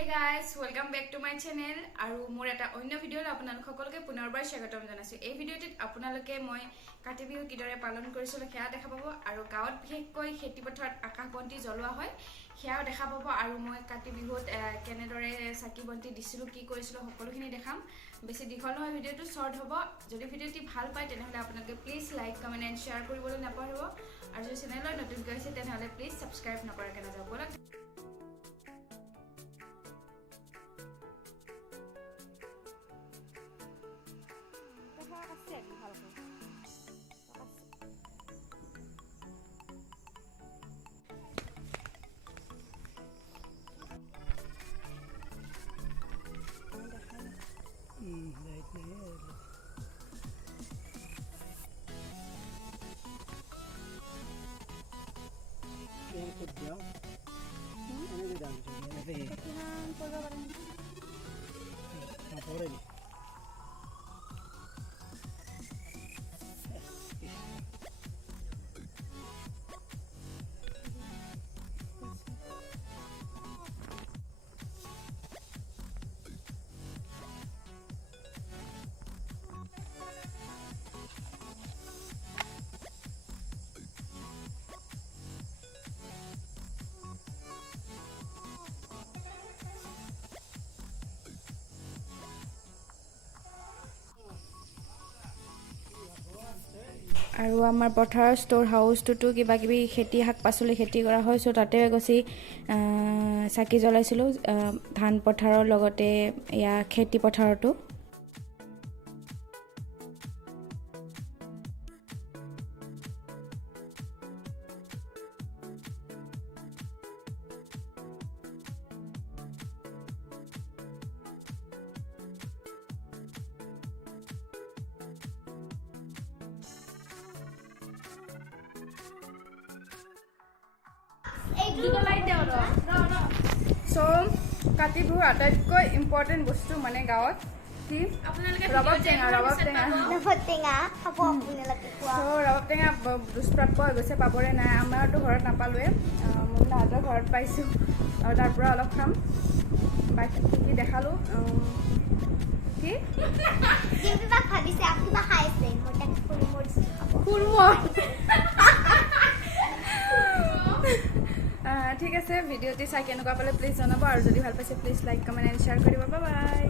Hey guys, welcome back to my channel. Aru mor eta onno video la apunalok সকলকে পুনৰবাৰ স্বাগতম জনাইছো। এই ভিডিওটিত আপোনালোকে মই katibihu কিদৰে পালন কৰিছিল সেয়া দেখা পাব আৰু গাঁৱত বিশেষকৈ খেতি পথাৰত আকাশবন্তি জ্বলোৱা হয় সেয়াও দেখা পাব আৰু মই katibihuত কেনেদৰে চাকি বন্তি দিছিলো কি কৰিছিল সকলোখিনি দেখাম। বেছি দীঘল নহয় ভিডিওটো শৰ্ট হ'ব। যদি ভিডিওটি ভাল পায় তেনেহলে আপোনালোকে please like comment and share কৰিবলৈ নাপাহৰিব আৰু যদি চেনেললৈ নতুন গৈছে তেনেহলে প্লিজ সাবস্ক্ৰাইব নকৰাকৈ নাযাব। আৰু আমাৰ পথাৰৰ ষ্ট'ৰ হাউচটো কিবা কিবি খেতি শাক পাচলি খেতি কৰা হয় সো তাতে গছি চাকি জ্বলাইছিলো ধান পথাৰৰ লগতে ইয়া খেতি পথাৰটো So, katibihu আটাইতকৈ ইম্পৰ্টেন্ট বস্তু মানে গাঁৱত কি আপোনালোকে ৰবাব টেঙা খাব আপোনালোকে কোৱা ৰবাব টেঙা দুষ্প্ৰাপ্য হৈ গৈছে পাবৰে নাই আমাৰতো ঘৰত নাপালোৱে মুন্নাহঁতৰ ঘৰত পাইছো আৰু তাৰ পৰা অলপ খাম কি দেখালো কি কিবা ভাবিছে কিবা খাইছে মটা ফুলমোৰ ফুলমোৰ ঠিক আছে ভিডিওটি চাই কেনেকুৱা পালে প্লিজ জনাব আৰু যদি ভাল পাইছে please like comment and share কৰিব বাই বাই